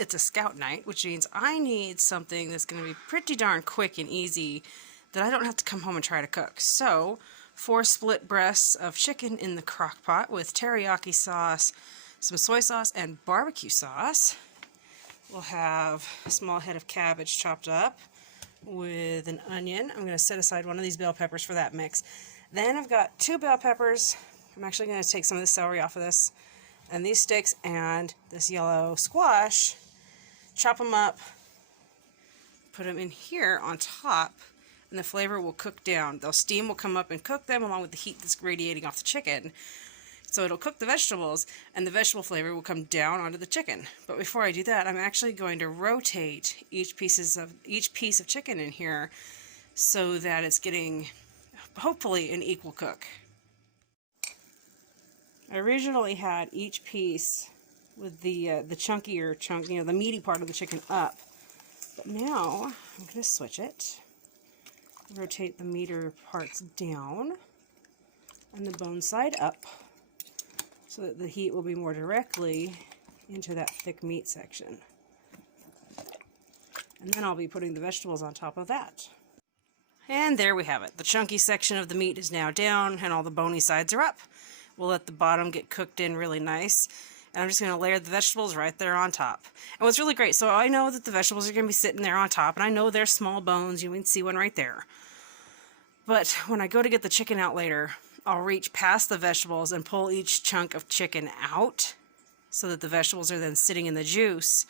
it's a scout night, which means I need something that's going to be pretty darn quick and easy that I don't have to come home and try to cook. So, 4 split breasts of chicken in the crock pot with teriyaki sauce, some soy sauce, and barbecue sauce. We'll have a small head of cabbage chopped up with an onion. I'm going to set aside one of these bell peppers for that mix. Then I've got 2 bell peppers. I'm actually going to take some of the celery off of this. And these sticks and this yellow squash, chop them up, put them in here on top, and the flavor will cook down. The steam will come up and cook them along with the heat that's radiating off the chicken. So it'll cook the vegetables, and the vegetable flavor will come down onto the chicken. But before I do that, I'm actually going to rotate each piece of chicken in here so that it's getting, hopefully, an equal cook. I originally had each piece with the chunkier chunk, the meaty part of the chicken up. But now I'm going to switch it. Rotate the meatier parts down and the bone side up so that the heat will be more directly into that thick meat section. And then I'll be putting the vegetables on top of that. And there we have it. The chunky section of the meat is now down and all the bony sides are up. We'll let the bottom get cooked in really nice. And I'm just going to layer the vegetables right there on top. And what's really great, so I know that the vegetables are going to be sitting there on top, and I know they're small bones. You can see one right there. But when I go to get the chicken out later, I'll reach past the vegetables and pull each chunk of chicken out so that the vegetables are then sitting in the juice.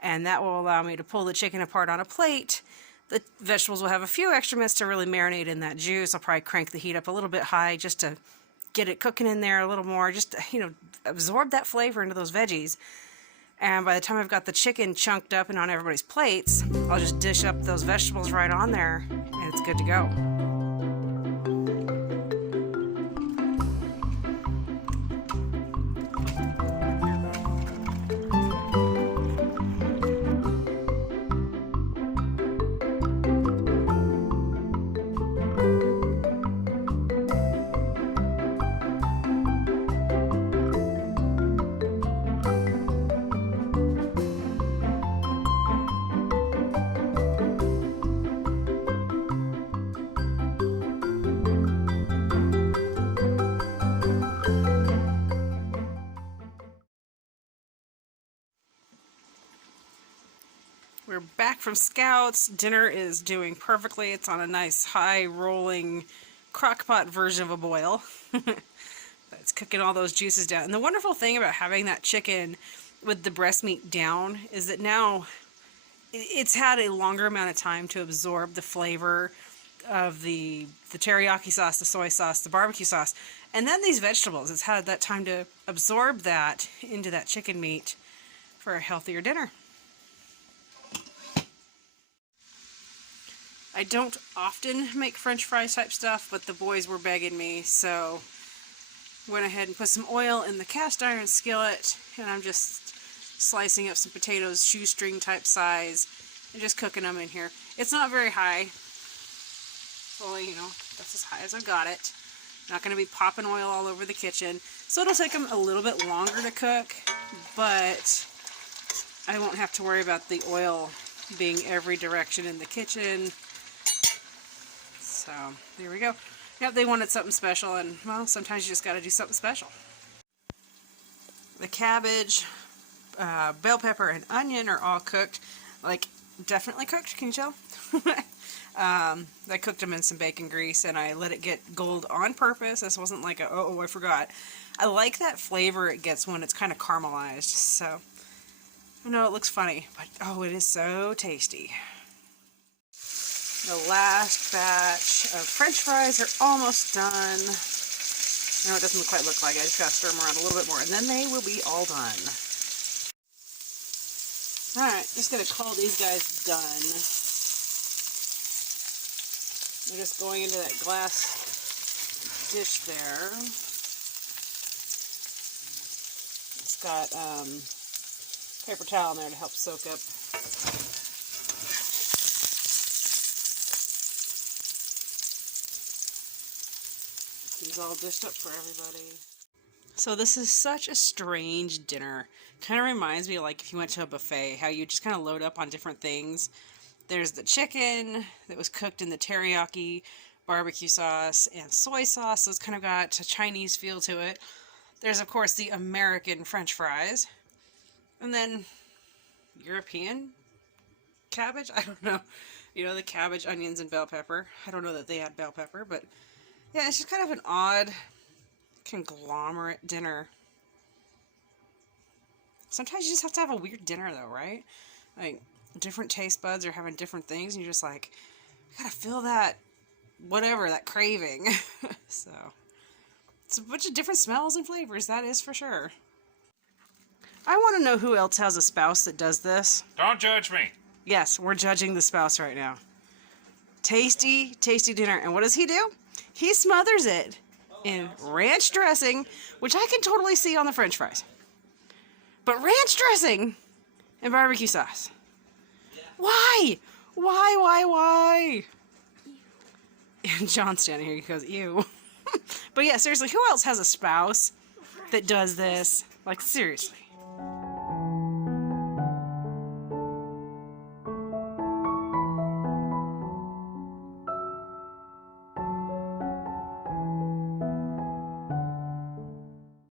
And that will allow me to pull the chicken apart on a plate. The vegetables will have a few extra minutes to really marinate in that juice. I'll probably crank the heat up a little bit high just to get it cooking in there a little more, just to, absorb that flavor into those veggies. And by the time I've got the chicken chunked up and on everybody's plates, I'll just dish up those vegetables right on there, and it's good to go. We're back from Scouts. Dinner is doing perfectly. It's on a nice high rolling crock pot version of a boil. It's cooking all those juices down. And the wonderful thing about having that chicken with the breast meat down is that now it's had a longer amount of time to absorb the flavor of the teriyaki sauce, the soy sauce, the barbecue sauce. And then these vegetables, it's had that time to absorb that into that chicken meat for a healthier dinner. I don't often make French fries type stuff, but the boys were begging me, so went ahead and put some oil in the cast iron skillet, and I'm just slicing up some potatoes, shoestring type size, and just cooking them in here. It's not very high, fully, that's as high as I've got it. Not going to be popping oil all over the kitchen, so it'll take them a little bit longer to cook, but I won't have to worry about the oil being every direction in the kitchen. So, there we go. Yep, they wanted something special, and, well, sometimes you just got to do something special. The cabbage, bell pepper, and onion are all cooked. Like, definitely cooked, can you tell? I cooked them in some bacon grease, and I let it get gold on purpose. This wasn't like a, oh, I forgot. I like that flavor it gets when it's kind of caramelized, so I know it looks funny, but, oh, it is so tasty. The last batch of French fries are almost done. I know it doesn't quite look like it. I just gotta stir them around a little bit more, and then they will be all done. Alright, just gonna call these guys done. They're just going into that glass dish there. It's got paper towel in there to help soak up. These all dished up for everybody. So this is such a strange dinner. Kind of reminds me of like if you went to a buffet, how you just kind of load up on different things. There's the chicken that was cooked in the teriyaki barbecue sauce and soy sauce, so it's kind of got a Chinese feel to it. There's, of course, the American French fries. And then European cabbage? I don't know. You know, the cabbage, onions, and bell pepper. I don't know that they had bell pepper, but yeah, it's just kind of an odd conglomerate dinner. Sometimes you just have to have a weird dinner, though, right? Like, different taste buds are having different things, and you're just like, I gotta feel that, whatever, that craving. So, it's a bunch of different smells and flavors, that is for sure. I want to know who else has a spouse that does this. Don't judge me. Yes, we're judging the spouse right now. Tasty, tasty dinner. And what does he do? He smothers it in ranch dressing, which I can totally see on the French fries. But ranch dressing and barbecue sauce. Why? Why? And John's standing here, he goes, ew. But yeah, seriously, who else has a spouse that does this? Like, seriously.